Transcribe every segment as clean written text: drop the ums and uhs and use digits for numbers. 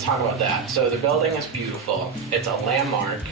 let's talk about that. So the building is beautiful. It's a landmark,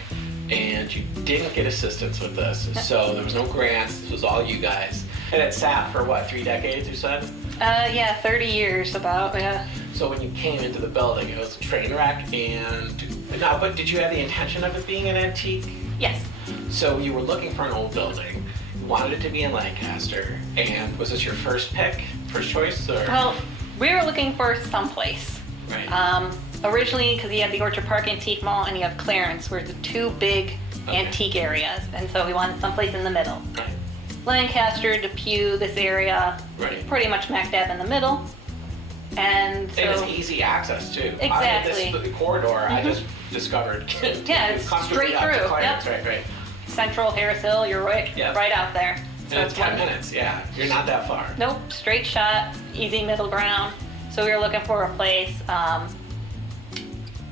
and you didn't get assistance with this. So there was no grants. This was all you guys. And it sat for what, 3 decades, you said? Yeah, 30 years about, yeah. So when you came into the building, it was a train wreck, but did you have the intention of it being an antique? Yes. So you were looking for an old building, you wanted it to be in Lancaster, and was this your first pick, first choice? Or? Well, we were looking for someplace. Right. Originally, because you have the Orchard Park Antique Mall and you have Clarence, were the 2 big antique areas, and so we wanted someplace in the middle. Right. Lancaster, Depew, this area, Right. pretty much smack dab in the middle. And so, It was easy access too. Exactly. The corridor I just discovered. Yeah, it's straight up to through, Clarence. yep. Right. Central, Harris Hill, you're right, Yep. right out there. And it's 10 one- minutes, yeah. You're not that far. Nope, straight shot, easy middle ground. So we were looking for a place.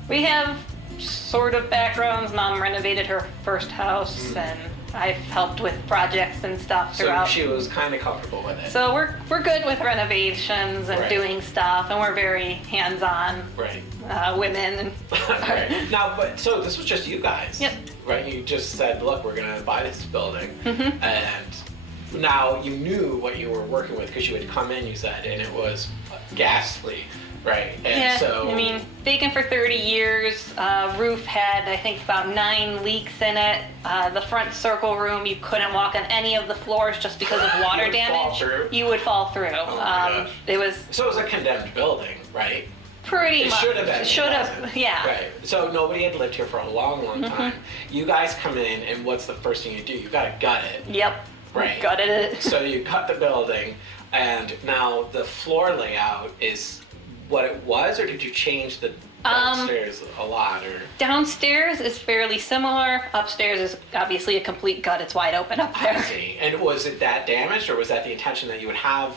We have sort of backgrounds. Mom renovated her first house, and I've helped with projects and stuff So throughout. she was kind of comfortable with it. So we're good with renovations and Right. doing stuff, and we're very hands-on Right. women. And Right. Now, so this was just you guys. Yep. Right? You just said, look, we're going to buy this building. Mm-hmm. And now you knew what you were working with because you had come in, you said, and it was ghastly. Right. And yeah, so. I mean, vacant for 30 years. Roof had, I think, about 9 leaks in it. The front circle room, you couldn't walk on any of the floors just because of water You would fall damage. through? You would fall through. Oh my gosh. It was So it was a condemned building, right? pretty It much. should have been. Should It have, wasn't. yeah. Right. So nobody had lived here for a long, long time. You guys come in, and what's the first thing you do? You gotta gut it. Yep. Right. Gutted it. So you cut the building, and now the floor layout is what it was, or did you change the downstairs a lot? Or Downstairs is fairly similar. Upstairs is obviously a complete gut. It's wide open up I there. see. And was it that damaged, or was that the intention that you would have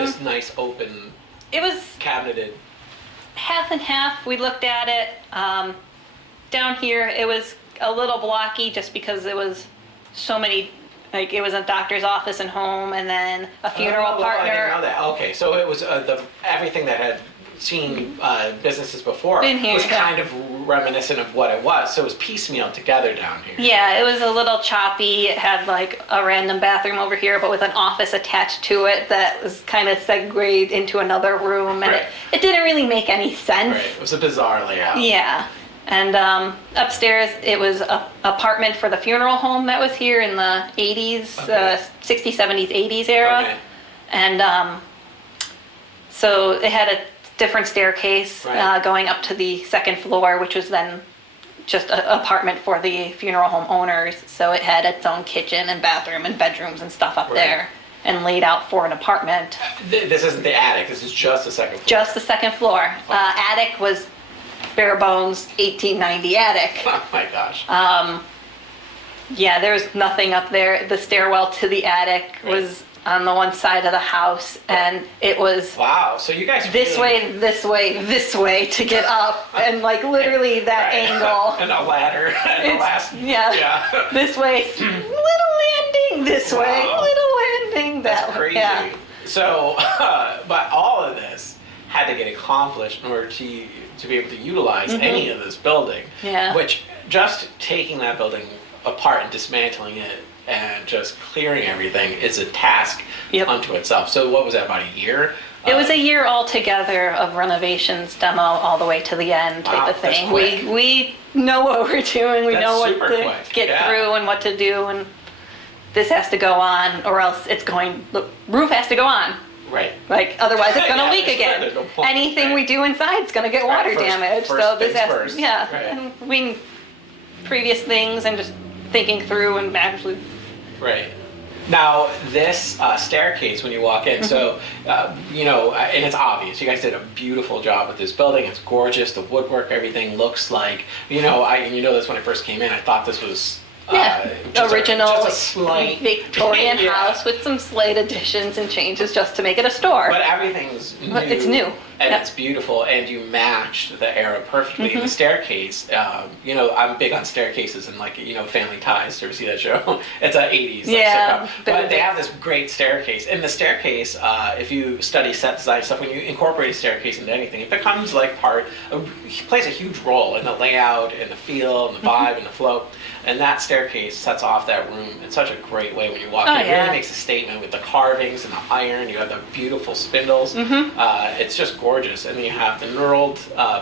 this nice open It was cabineted? half and half. We looked at it. Down here, it was a little blocky just because it was so many. Like, it was a doctor's office and home, and then a funeral Oh, well, I partner. didn't know that. Okay, so it was everything that had seen businesses before Been here, was yeah. kind of reminiscent of what it was. So it was piecemeal together down here. Yeah, it was a little choppy. It had like a random bathroom over here, but with an office attached to it that was kind of segued into another room, and Right. it didn't really make any sense. Right. It was a bizarre layout. Yeah. And upstairs, it was a apartment for the funeral home that was here in the 80s, Okay. 60s, 70s, 80s era. Okay. And so it had a different staircase Right. going up to the second floor, which was then just an apartment for the funeral home owners. So it had its own kitchen and bathroom and bedrooms and stuff up Right. there, and laid out for an apartment. This isn't the attic. This is just the second floor. Just the second floor. Oh. Attic was bare bones 1890 attic. Oh my gosh. Yeah, there was nothing up there. The stairwell to the attic Right. was on the one side of the house, and it was Wow. So you guys this really- way, this way, this way to get up, and like literally that Right. angle. and a ladder. And the It's- last. yeah. Yeah. This way, little landing. This way, Wow. little landing. That's That crazy. Yeah. So, but all of this had to get accomplished in order to be able to utilize any of this building. Yeah. Which just taking that building apart and dismantling it and just clearing everything is a task Yep. unto itself. So what was that, about a year? It was a year altogether of renovations, demo, all the way to the end type Wow, of that's thing. quick. We know what we're doing. We That's know what super to quick, get yeah. through and what to do, and this has to go on, or else it's going. The roof has to go on. Right. Like, otherwise it's going to Yeah, leak there's again. no point, Anything right. we do inside is going to get water Right, first- damage. first So this things has, first. yeah. Right. And we previous things and just thinking through and actually. Right. Now, this staircase, when you walk in, so, and it's obvious, you guys did a beautiful job with this building. It's gorgeous. The woodwork, everything looks like, you know this when I first came in, I thought this was Original just a slight Victorian Yeah. house with some slight additions and changes just to make it a store. But everything's new. But it's new. and Yep. it's beautiful, and you matched the era perfectly. And the staircase, you know, I'm big on staircases and like, you know, Family Ties. You ever see that show? It's a 80s like, Yeah, sitcom. But they have this great staircase. And the staircase, if you study set design stuff, when you incorporate a staircase into anything, it becomes like it plays a huge role in the layout and the feel and the vibe and the flow. And that staircase sets off that room in such a great way when you walk Oh, in. It yeah. really makes a statement with the carvings and the iron. You have the beautiful spindles. It's just gorgeous. And then you have the knurled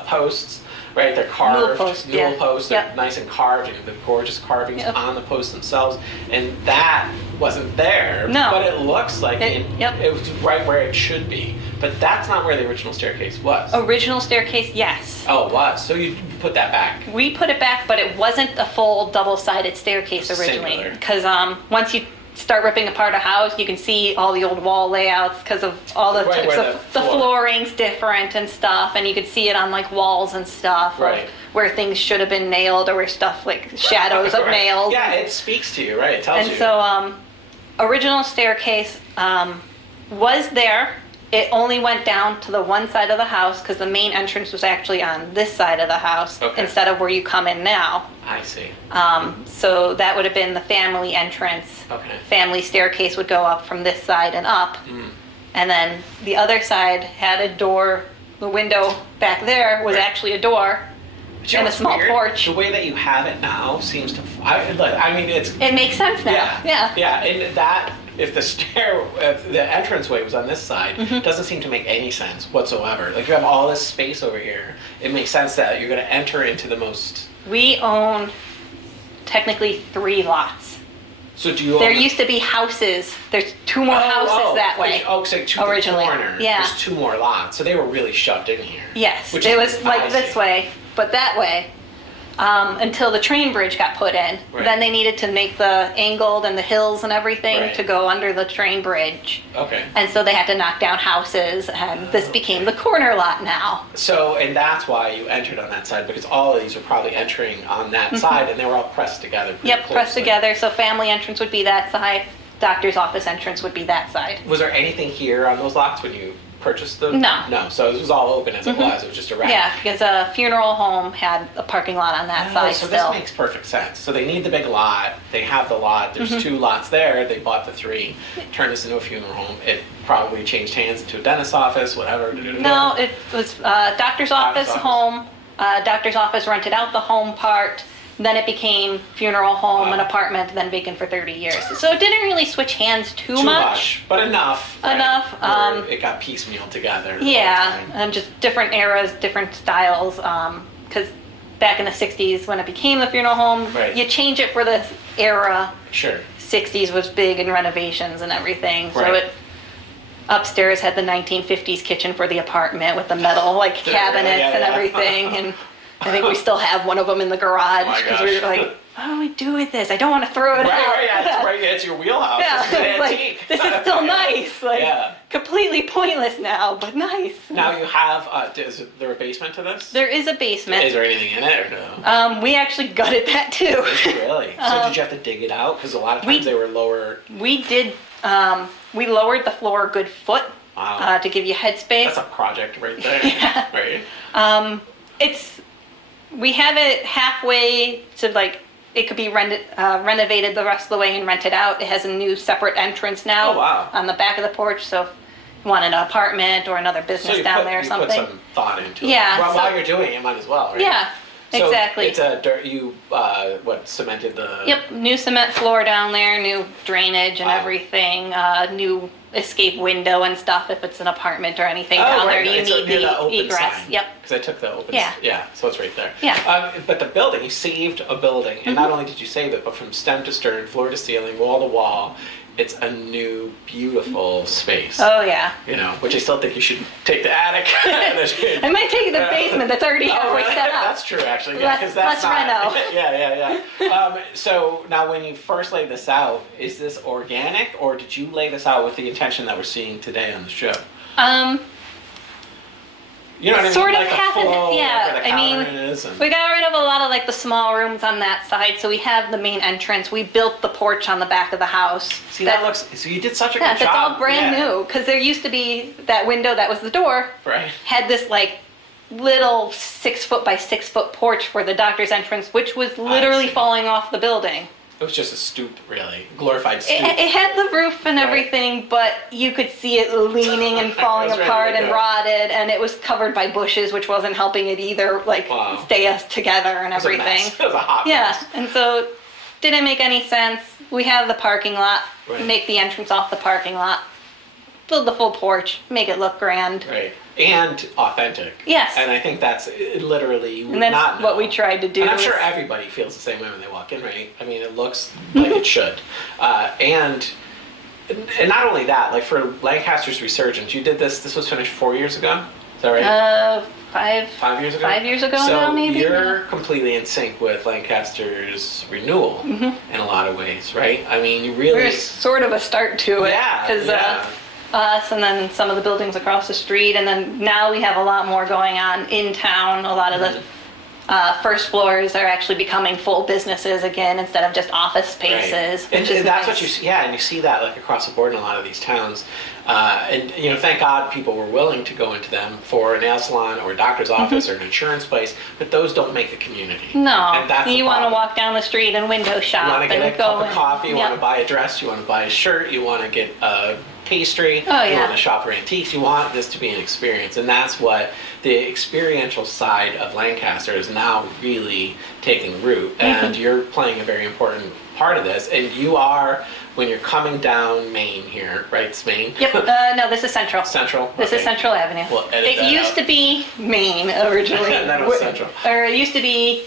posts, right? They're carved. Newel posts, Newel yeah. posts. They're Yep. nice and carved. You have the gorgeous carvings Yep. on the posts themselves. And that wasn't there. No. But it looks like Yep. it was right where it should be. But that's not where the original staircase was. Original staircase, yes. Oh, it was. So you put that back. We put it back, but it wasn't a full double-sided staircase originally. Singular. Because once you start ripping apart a house, you can see all the old wall layouts because of all the Right, types where of the the flooring's different and stuff, and you could see it on like walls and stuff, of Right. where things should have been nailed or where stuff like shadows of Right. nails. Yeah, it speaks to you, right? It tells And you. so, original staircase was there. It only went down to the one side of the house because the main entrance was actually on this side of the house Okay. instead of where you come in now. I see. So that would have been the family entrance. Okay. Family staircase would go up from this side and up. And then the other side had a door. The window back there was Right. actually a door But you know and a what's small weird? porch. The way that you have it now seems to. I mean, it's. It makes sense now. Yeah. Yeah. And that, if the entranceway was on this side, doesn't seem to make any sense whatsoever. Like you have all this space over here. It makes sense that you're going to enter into the most. We own technically 3 lots. So do you? There own the- used to be houses. There's 2 more houses that way. Oh, so to originally. the corner. Yeah. There's 2 more lots. So they were really shoved in here. Yes, Which it is- was like I this see. way, but that way, until the train bridge got put in. Right. Then they needed to make the angled and the hills and everything Right. to go under the train bridge. Okay. And so they had to knock down houses, and this became the corner lot now. So, and that's why you entered on that side, because all of these were probably entering on that side, and they were all pressed together. pretty Yep, pressed closely. together, so family entrance would be that side, doctor's office entrance would be that side. Was there anything here on those lots when you purchased them? No. No, so it was all open as it was. It was just a rack. Yeah, because a funeral home had a parking lot on that Oh, side so still. this makes perfect sense. So they need the big lot. They have the lot. There's 2 lots there. They bought the 3, turned this into a funeral home. It probably changed hands into a dentist's office, whatever. No, it was doctor's office, office. home. Doctor's office rented out the home part. Then it became funeral home, an Wow. apartment, then vacant for 30 years. So it didn't really switch hands too Too much. much, but enough. right, Enough, where it got piecemeal together. Yeah, over time. and just different eras, different styles. Because back in the 60s, when it became the funeral home, Right. you change it for the era. Sure. 60s was big in renovations and everything. So Right. it upstairs had the 1950s kitchen for the apartment with the metal like Yeah, cabinets yeah, and yeah. everything. And I think we still have one of them in the garage Oh my because we were gosh. like, what do we do with this? I don't want to throw it Right, out. right, yeah, it's right. It's your wheelhouse. Yeah, This is an like, antique. this is still nice. Like, Yeah. completely pointless now, but nice. Now you have. Is there a basement to this? There is a basement. Is there anything in it or no? We actually gutted that too. Really? So did you have to dig it out? Because a lot of times they were lower. We did. We lowered the floor a good foot Wow. to give you headspace. That's a project right there. Yeah. Right. We have it halfway to like it could be renovated the rest of the way and rented out. It has a new separate entrance now Oh, wow. on the back of the porch. So if you want an apartment or another business So down there or something. You put some thought into Yeah, it. Well, so- while you're doing it, you might as well, right? Yeah, So exactly. It's a dirt. You cemented the. Yep, new cement floor down there, new drainage and Wow. everything, new escape window and stuff if it's an apartment or anything Oh, down right. there. You It's need near the open egress. sign. Yep. Because I took the open. Yeah. Yeah. So it's right there. Yeah. But the building, you saved a building, and not only did you save it, but from stem to stern, floor to ceiling, wall to wall, it's a new, beautiful space. Oh yeah. You know, which I still think you should take the attic. I might take the basement that's already Oh, halfway really? set up. That's true, actually. Yeah, Less- because that's less not. reno. Yeah. So now, when you first laid this out, is this organic, or did you lay this out with the intention that we're seeing today on the show? You know what I mean? Sort of like half the and flow, yeah. like where the I mean, counter is, and- we got rid of a lot of like the small rooms on that side, so we have the main entrance. We built the porch on the back of the house. See, that looks. So you did such a Yeah, good job. that's all brand Yeah. new. Because there used to be that window that was the door. Right. Had this like little 6 foot by 6 foot porch for the doctor's entrance, which was literally see. falling off the building. It was just a stoop, really. Glorified stoop. It had the roof and Right. everything, but you could see it leaning and falling It was ready apart to and go. rotted, and it was covered by bushes, which wasn't helping it either, like Wow. stay us together and It was a everything. mess. It was a hot Yeah, mess. and so didn't make any sense. We have the parking lot, Right. make the entrance off the parking lot, build the full porch, make it look grand. Right. And authentic. Yes. And I think that's literally you would And that's not know. what we tried to do. And I'm sure is- everybody feels the same way when they walk in, right? I mean, it looks like it should. And not only that, like for Lancaster's resurgence, you did this. This was finished 4 years ago. Is that right? 5 5 years ago. 5 years ago so now, maybe. you're completely in sync with Lancaster's renewal in a lot of ways, right? I mean, you really. We're sort of a start to it. Yeah, Because yeah. us and then some of the buildings across the street, and then now we have a lot more going on in town. A lot of the first floors are actually becoming full businesses again instead of just office spaces. And, which is that's nice. what you see, yeah, and you see that like across the board in a lot of these towns. And you know, thank God people were willing to go into them for a nail salon or a doctor's office or an insurance place, but those don't make a community. No, and that's the you want to problem. walk down the street and window shop You want to get and a go cup of in. coffee, you Yep. want to buy a dress, you want to buy a shirt, you want to get a pastry, Oh, you yeah. want to shop for antiques, you want this to be an experience. And that's what the experiential side of Lancaster is now really taking root. And you're playing a very important part of this. And you are, when you're coming down Main here, right? It's Main? Yep. No, this is Central. Central? This is Okay. Central Avenue. We'll edit It that used out. to be Main originally. And then it was Central. Or it used to be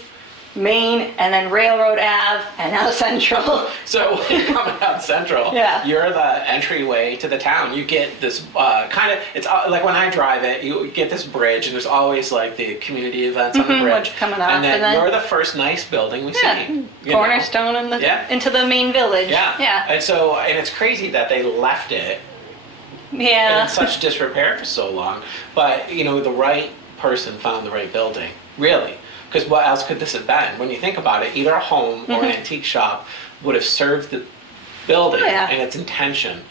Main and then Railroad Ave and now Central. So when you're coming down Central, Yeah. you're the entryway to the town. You get this kind of, it's like when I drive it, you get this bridge and there's always like the community events on the bridge. what's coming up, And then, and then- you're the first nice building we Yeah. see. you know? Cornerstone in the, Yeah. into the main village. Yeah. Yeah. And so, and it's crazy that they left it Yeah. in such disrepair for so long. But, you know, the right person found the right building, really. Because what else could this have been? When you think about it, either a home or an antique shop would have served the building Oh, yeah. and its intention.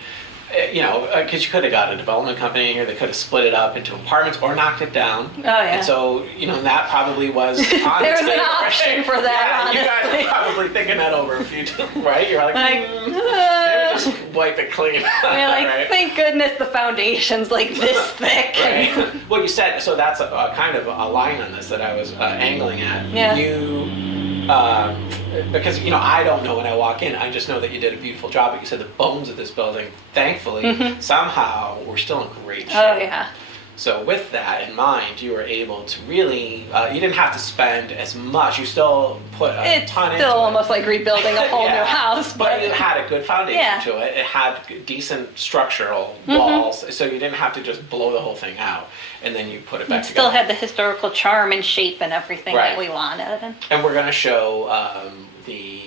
You know, because you could have got a development company in here, they could have split it up into apartments or knocked it down. Oh, yeah. And so, you know, that probably was on There its was an table, option right? for that, Yeah, you guys honestly. are probably thinking that over a few times, right? You're like, Like, maybe uh, just wipe it clean. You're like, right? thank goodness the foundation's like this thick. Right. Well, you said, so that's a kind of a line on this that I was angling at. Yeah. You, because, you know, I don't know when I walk in, I just know that you did a beautiful job, but you said the bones of this building, thankfully, somehow were still in great shape. Oh, yeah. So with that in mind, you were able to really, you didn't have to spend as much, you still put a It's ton into still it. almost like rebuilding a whole Yeah. new house, But it had a good foundation Yeah. to it. It had decent structural walls, so you didn't have to just blow the whole thing out and then you put it back it still together. had the historical charm and shape and everything Right. that we wanted. And we're going to show the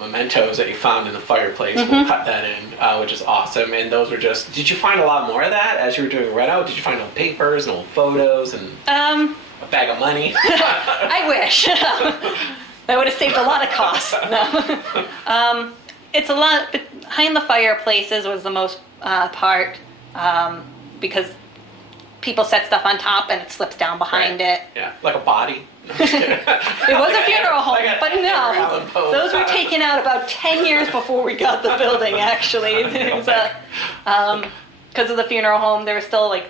mementos that you found in the fireplace. We'll cut that in, which is awesome. And those were just. Did you find a lot more of that as you were doing reno? Did you find old papers and old photos and a bag of money? I wish. That would have saved a lot of costs. No. It's a lot. Behind the fireplaces was the most part because people set stuff on top and it slips down behind it. Yeah, like a body. It was a funeral home, but Edgar no. Allan Poe. Those were taken out about 10 years before we got the building, actually. It was because of the funeral home, there was still like,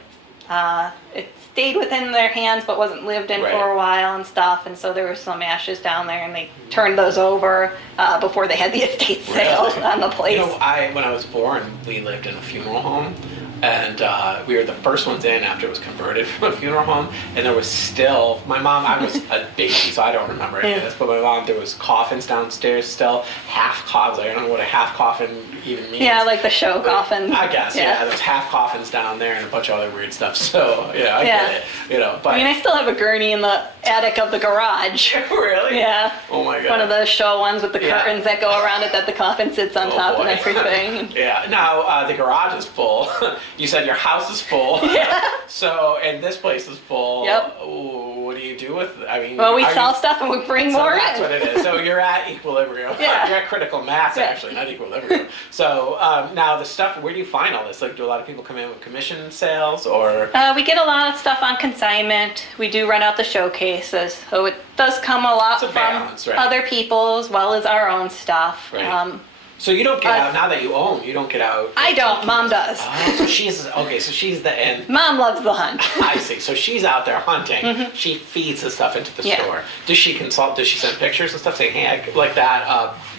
it stayed within their hands but wasn't lived in Right. for a while and stuff, and so there were some ashes down there and they turned those over before they had the estate sale Really? on the place. You know, when I was born, we lived in a funeral home, and we were the first ones in after it was converted from a funeral home. And there was still, my mom, I was a baby, so I don't remember any of this, but my mom, there was coffins downstairs still, half coffins. I don't know what a half coffin even means. Yeah, like the show coffin. I guess, yeah. There's half coffins down there and a bunch of other weird stuff. So, yeah, I Yeah. get it. You know, but I mean, I still have a gurney in the attic of the garage. really? Yeah. Oh my god. One of those show ones with the Yeah. curtains that go around it that the coffin sits on Oh, top boy. and everything. Yeah. Now the garage is full. you said your house is full. Yeah. So, and this place is full. Yep. Ooh, what do you do with? I mean, Well, we are sell you- stuff and we bring So more that's in. what it is. So you're at equilibrium. Yeah. You're at critical mass, Yeah. actually, not equilibrium. So now the stuff, where do you find all this? Like, do a lot of people come in with commission sales or? We get a lot of stuff on consignment. We do run out the showcases, so it does come a lot It's a from balance, right? other people as well as our own stuff. Right. So you don't get Uh, out, now that you own, you don't get out. I don't. Mom does. Oh, so she's, okay, so she's the end. Mom loves the hunt. I see. So she's out there hunting. She feeds the stuff into the Yeah. store. Does she consult? Does she send pictures and stuff saying, "Hey, I like that,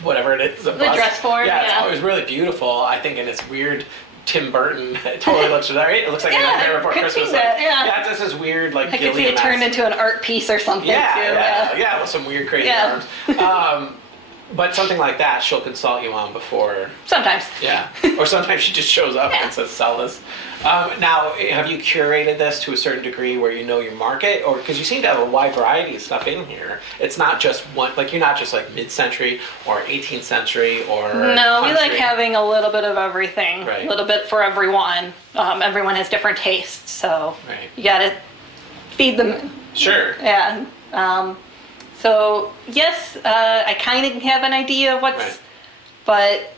whatever it is"? The dress form, Yeah, yeah. it was really beautiful. I think, and it's weird. Tim Burton it totally looks right. It looks like a Yeah, Nightmare Before could Christmas. see that, Like, yeah. It's this weird like. I could see it Gilliam-esque- turned into an art piece or something Yeah, too. yeah, with some weird crazy Yeah. arms. But something like that, she'll consult you on before. Sometimes. Yeah. Or sometimes she just shows up Yeah. and says, sell this. Now, have you curated this to a certain degree where you know your market? Or because you seem to have a wide variety of stuff in here. It's not just one, like you're not just like mid-century or 18th century or No, we like country. having a little bit of everything. Right. A little bit for everyone. Everyone has different tastes, so Right. you gotta feed them. Sure. Yeah. So yes, I kind of have an idea of what's, Right. but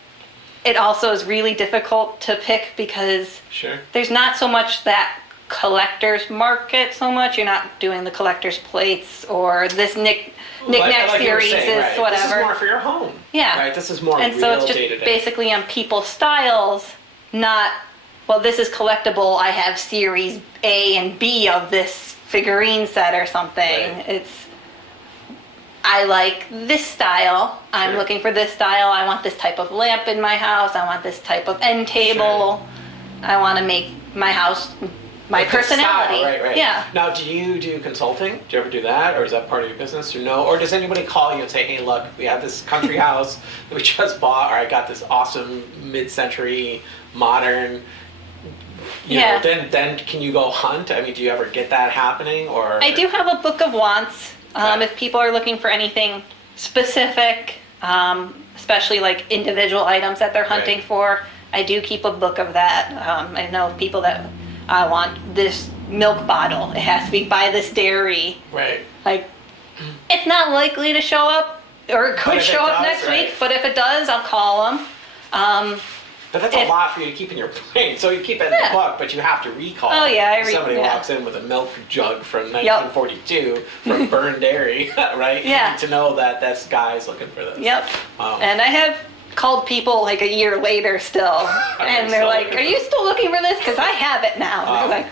it also is really difficult to pick because Sure. there's not so much that collector's market so much. You're not doing the collector's plates or this knick-knack Like you were series saying, is right. whatever. This is more for your home. Yeah. Right. This is more And real so it's just day-to-day. basically on people's styles, not, well, this is collectible. I have series A and B of this figurine set or something. Right. It's, I like this style. I'm Sure. looking for this style. I want this type of lamp in my house. I want this type of end table. I want to make my house my Like the personality. style, right, right. Yeah. Now, do you do consulting? Do you ever do that, or is that part of your business, or no? Or does anybody call you and say, "Hey, look, we have this country house that we just bought, or I got this awesome mid-century modern." You Yeah. know, then can you go hunt? I mean, do you ever get that happening, or? I do have a book of wants. Okay. If people are looking for anything specific, especially like individual items that they're hunting Right. for, I do keep a book of that. I know of people that I want this milk bottle. It has to be by this dairy. Right. Like, it's not likely to show up, or it But could if it show up does, next right. week. But if it does, I'll call them. But that's a If- lot for you to keep in your brain. So you keep it in the Yeah. book, but you have to recall. Oh, yeah, I Somebody yeah. walks in with a milk jug from 1942 from Burned Dairy, right? Yeah. You need to know that this guy's looking for this. Yep. Wow. And I have called people like a year later still, and they're still like, looking "Are you still looking for this? Because I have it now." Wow. They're like,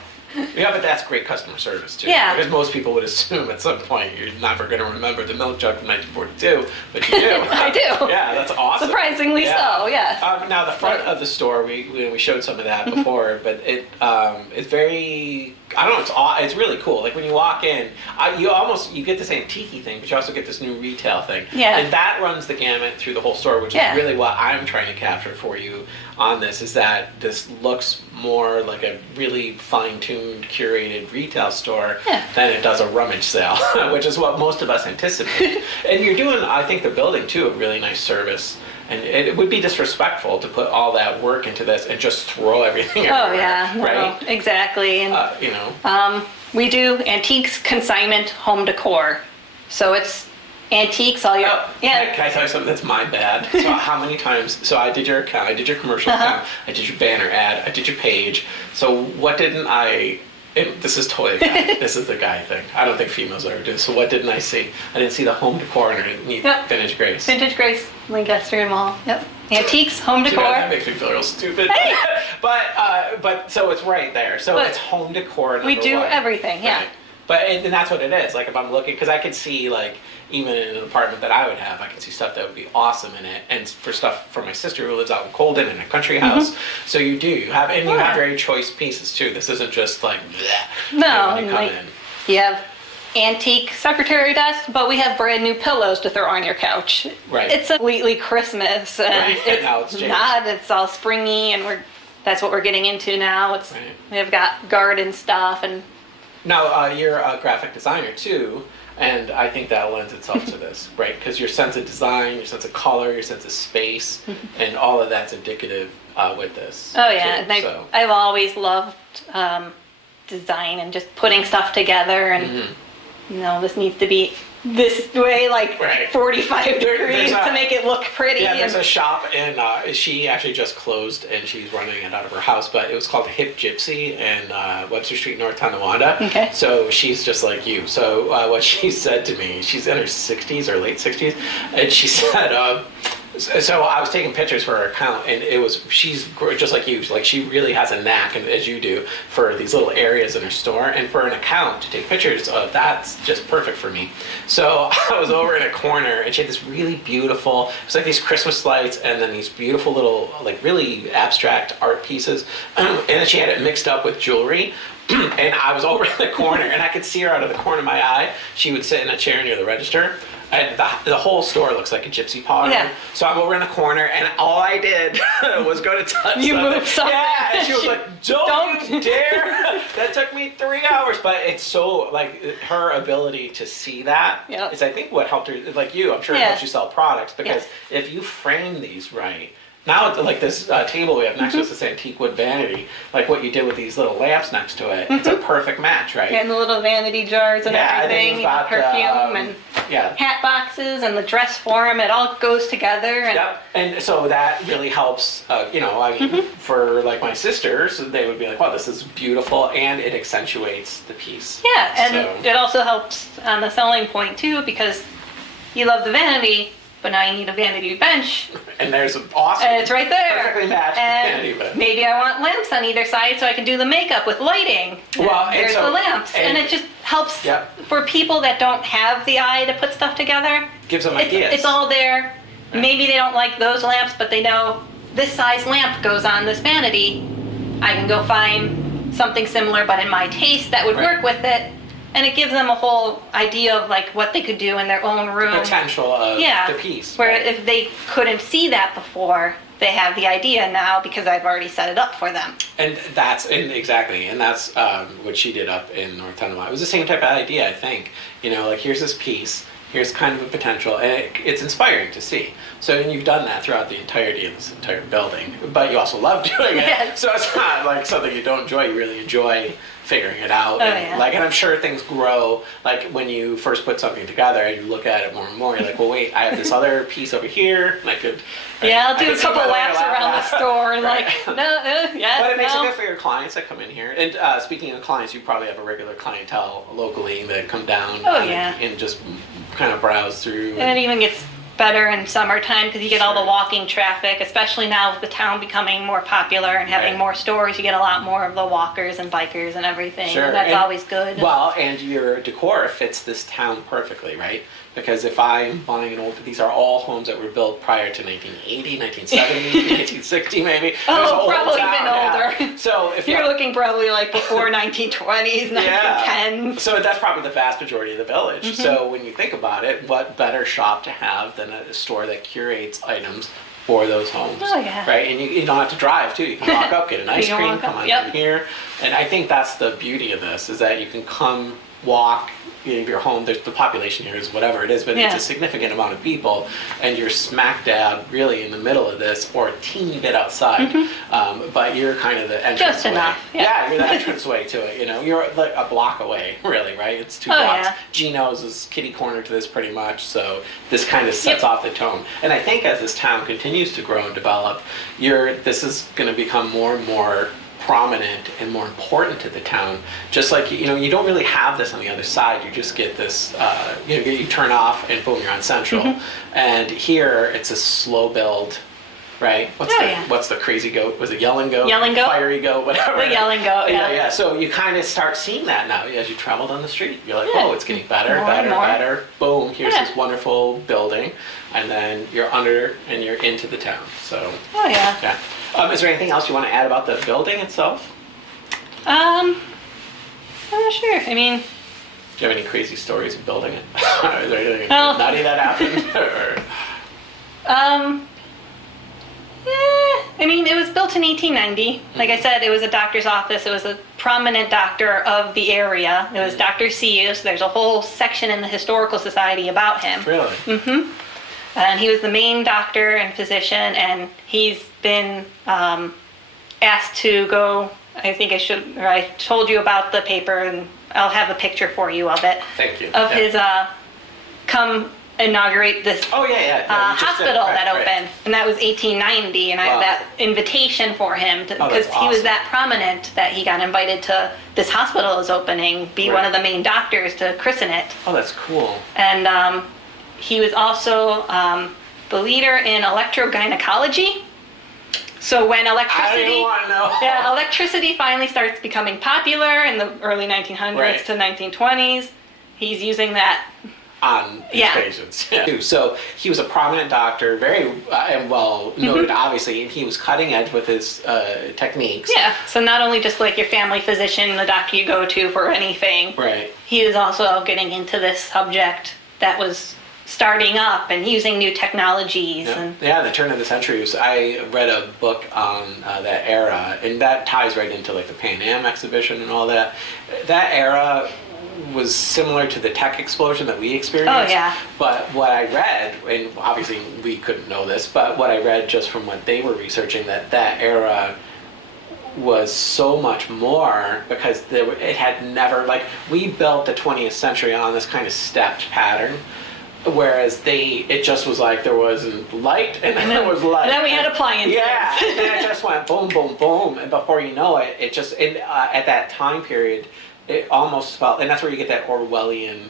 Yeah, but that's great customer service too. Yeah. Because most people would assume at some point you're never going to remember the milk jug from 1942, but you do. I do. Yeah, that's awesome. Surprisingly so, yes. Now the front of the store, we showed some of that before, but it's very, I don't know, it's really cool. Like when you walk in, you get this antique thing, but you also get this new retail thing. Yeah. And that runs the gamut through the whole store, which Yeah. is really what I'm trying to capture for you on this, is that this looks more like a really fine-tuned, curated retail store Yeah. than it does a rummage sale, which is what most of us anticipate. And you're doing, I think, the building too, a really nice service. And it would be disrespectful to put all that work into this and just throw everything "Oh everywhere, yeah, no, right? exactly." And You know, we do antiques, consignment, home decor. So it's antiques, all your yeah. Can I tell you something? That's my bad. So how many times? So I did your account, I did your commercial account, I did your banner ad, I did your page. So what didn't I? This is totally a guy. This is the guy thing. I don't think females ever do. So what didn't I see? I didn't see the home decor underneath Yep. Vintage Grace. Vintage Grace, Lancaster and Mall. Yep. Antiques, home You know, that decor. makes me feel real stupid. Hey! but so it's right there. So But it's home decor. we number do one. everything, yeah. Right. But and that's what it is. Like if I'm looking, because I could see like even in an apartment that I would have, I could see stuff that would be awesome in it, and for stuff for my sister who lives out in Colden in a country house. So you have, and you Yeah. have very choice pieces too. This isn't just like bleh, No, when you come like- in. You have antique secretary desk, but we have brand new pillows to throw on your couch. Right. It's completely Christmas, and Right. it's, Now it's changed. not. It's all springy, and that's what we're getting into now. It's Right. we've got garden stuff, and Now you're a graphic designer too. And I think that lends itself to this, right? Because your sense of design, your sense of color, your sense of space, and all of that's indicative with this. Oh yeah, too, and so. I've always loved design and just putting stuff together, and this needs to be this way, like Right. 45 degrees to make it look pretty. Yeah, there's a shop, and she actually just closed, and she's running it out of her house, but it was called Hip Gypsy in Webster Street, North Tonawanda. Okay. So she's just like you. So what she said to me, she's in her 60s or late 60s, and she said, so I was taking pictures for her account, and she's just like you, like she really has a knack, and as you do, for these little areas in her store, and for an account to take pictures of, that's just perfect for me. So I was over in a corner, and she had this really beautiful, it's like these Christmas lights, and then these beautiful little, like really abstract art pieces, and then she had it mixed up with jewelry. And I was over in the corner, and I could see her out of the corner of my eye. She would sit in a chair near the register, and the whole store looks like a gypsy parlor. Yeah. So I'm over in the corner, and all I did was go to touch You something. moved something. Yeah, and she was like, don't you dare. That took me 3 hours. But it's so, like, her ability to see that Yep. is, I think, what helped her, like you, I'm sure it Yeah. helps you sell products, because if you frame these right, now, like this table we have next to us, this antique wood vanity, like what you did with these little lamps next to it, it's a perfect match, right? And the little vanity jars and Yeah, I think everything, we've got perfume and yeah. hat boxes and the dress form, it all goes together. And Yep, and so that really helps, I mean, for like my sisters, they would be like, wow, this is beautiful, and it accentuates the piece. yeah, and So- it also helps on the selling point too, because you love the vanity, but now you need a vanity bench, And there's an awesome, and it's right there. perfectly matched vanity And bench. maybe I want lamps on either side so I can do the makeup with lighting. Well, and there's so- the lamps, and and- it just helps Yep. for people that don't have the eye to put stuff together. Gives them ideas. It's all there. Right. Maybe they don't like those lamps, but they know this size lamp goes on this vanity. I can go find something similar, but in my taste that would Right. work with it. And it gives them a whole idea of like what they could do in their own room. potential of Yeah. the piece. Where right? if they couldn't see that before, they have the idea now because I've already set it up for them. And exactly, and that's what she did up in North Tonawanda. It was the same type of idea, I think. Like here's this piece, here's kind of a potential, and it's inspiring to see. So, and you've done that throughout the entirety of this entire building, but you also love doing it. Yes. So it's not like something you don't enjoy. You really enjoy figuring it out. Oh, and, yeah. and I'm sure things grow. Like when you first put something together, and you look at it more and more. You're like, well, wait, I have this other piece over here, and I could. Yeah, I'll I do a could see couple my way laps around the store and Right. like, no, yes, But it makes it no. good for your clients that come in here. And speaking of clients, you probably have a regular clientele locally that come down Oh, and, yeah. and just kind of browse through. And it even gets better in summertime because you get all the Sure. walking traffic, especially now with the town becoming more popular and having Right. more stores. You get a lot more of the walkers and bikers and everything. Sure. And that's And- always good. Well, and your decor fits this town perfectly, right? Because if I'm buying these are all homes that were built prior to 1980, 1970, 1960 maybe. It was an Oh, old probably town, even yeah. older. So if You're looking probably like before 1920s, 1910s. So that's probably the vast majority of the village. Mm-hmm. So when you think about it, what better shop to have than a store that curates items for those homes? Oh, yeah. Right? And you don't have to drive too. You can walk up, get an ice You can cream, walk come up, on yep. in here. And I think that's the beauty of this, is that you can come, walk, your home, the population here is whatever it is, but Yeah. it's a significant amount of people, and you're smack dab really in the middle of this, or a teeny bit outside, but you're kind of the entrance Mm-hmm. Just enough, yeah. you're the entrance way to it, you're like a block away, really, right? It's 2 Oh, blocks. yeah. Gino's is kitty corner to this pretty much, so this kind of sets Yep. off the tone. And I think as this town continues to grow and develop, this is going to become more and more prominent and more important to the town. Just like you don't really have this on the other side. You just get this. You turn off and boom, you're on Central. Mm-hmm. And here it's a slow build, right? Yeah. What's the crazy goat? Was it yelling goat? Yelling goat? Fiery goat? Whatever. The yelling goat, yeah. Yeah. So you kind of start seeing that now as you travel down the street. You're like, Yeah. oh, it's getting better, More better, and more. better. Boom, here's Yeah. this wonderful building, and then you're under and you're into the town. So Oh, yeah. yeah. Is there anything else you want to add about the building itself? I'm not sure. I mean, Do you have any crazy stories of building it? Is there anything Well- nutty that happened? Or- yeah, I mean, it was built in 1890. Like I said, it was a doctor's office. It was a prominent doctor of the area. It was Dr. Seuss. There's a whole section in the Historical Society about him. Really? Mm-hmm. And he was the main doctor and physician, and he's been asked to go. I think I told you about the paper, and I'll have a picture for you of it. Thank you. Of his come inaugurate this Oh, yeah. No, we just did. hospital Right, that right. opened, and that was 1890, and I have Wow. that invitation for him that's because he was awesome. that prominent that he got invited to this hospital is opening, be one Right. of the main doctors to christen it. Oh, that's cool. And he was also the leader in electrogynecology. So when I don't electricity, even want to know. yeah, electricity finally starts becoming popular in the early 1900s Right. to 1920s, he's using that. On his Yeah. patients. Yeah. So he was a prominent doctor, very well noted, obviously, and he was cutting edge with his techniques. Yeah, so not only just like your family physician, the doctor you go to for anything, Right. he was also getting into this subject that was starting up and using new technologies. Yeah. And Yeah, the turn of the century. I read a book on that era, and that ties right into like the Pan Am exhibition and all that. That era was similar to the tech explosion that we experienced. Oh, yeah. But what I read, and obviously we couldn't know this, but what I read just from what they were researching, that era was so much more because it had never, like, we built the 20th century on this kind of stepped pattern. Whereas it just was like there was light and then there was light. and then we had appliances. Yeah, and then it just went boom, boom, boom, and before you know it, at that time period, it almost felt, and that's where you get that Orwellian,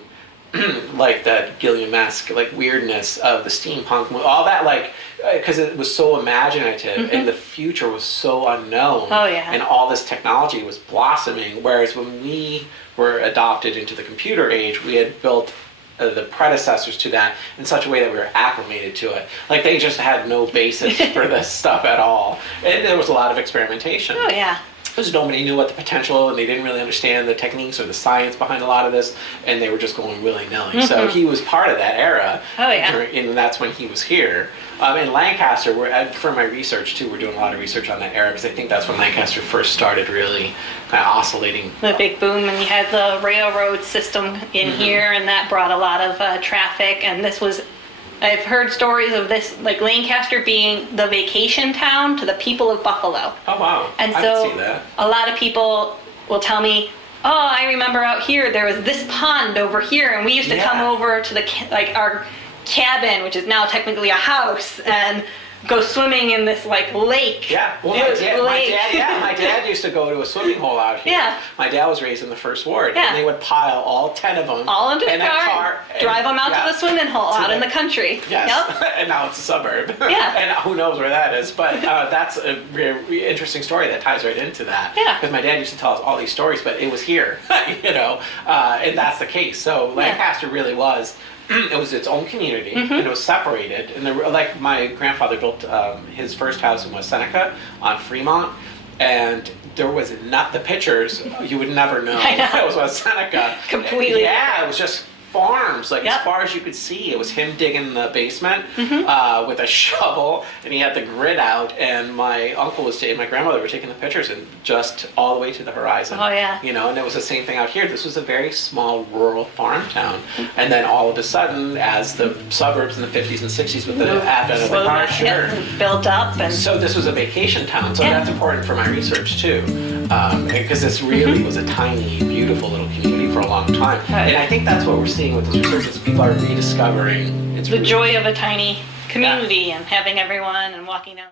like that Gilliam-esque, like weirdness of the steampunk, all that, like, because it was so imaginative and the future was so unknown. Oh, yeah. And all this technology was blossoming. Whereas when we were adopted into the computer age, we had built the predecessors to that in such a way that we were acclimated to it. Like they just had no basis for this stuff at all. And there was a lot of experimentation. Oh, yeah. Because nobody knew what the potential, and they didn't really understand the techniques or the science behind a lot of this, and they were just going willy-nilly. So he was part of that era. Oh, yeah. And that's when he was here. In Lancaster, for my research too, we're doing a lot of research on that era, because I think that's when Lancaster first started really kind of oscillating. The big boom, and you had the railroad system in here, and that brought a lot of traffic, and this was, I've heard stories of this, like Lancaster being the vacation town to the people of Buffalo. Oh, wow. And I so can see that. a lot of people will tell me, oh, I remember out here there was this pond over here, and we used to Yeah. come over to our cabin, which is now technically a house, and go swimming in this like lake. Yeah, well, It was my dad used to go to a swimming hole out here. Yeah. My dad was raised in the first ward, Yeah. and they would pile all 10 of them all into the in a car, and- drive them out yeah, to the swimming hole out in the country. Yes, Yep. and now it's a suburb. Yeah. And who knows where that is, but that's a very interesting story that ties right into that. Yeah. Because my dad used to tell us all these stories, but it was here, and that's the case. So Lancaster really was. It was its own community, and it was separated. And like my grandfather built his first house in West Seneca on Fremont, and there was not the pictures. You would never know I know. it was West Seneca. Completely Yeah, different. it was just farms, like Yep. as far as you could see. It was him digging the basement with a shovel, and he had the grid out. And my uncle and my grandmother were taking the pictures, and just all the way to the horizon. Oh, yeah. And it was the same thing out here. This was a very small rural farm town, and then all of a sudden, as the suburbs in the 50s and 60s with the advent of the car, sure. Built up, and So this was a vacation town, so Yeah. that's important for my research too, because this really was a tiny, beautiful little community for a long time, Right. and I think that's what we're seeing with this research is people are rediscovering its the roots. joy of a tiny community and having everyone and walking down.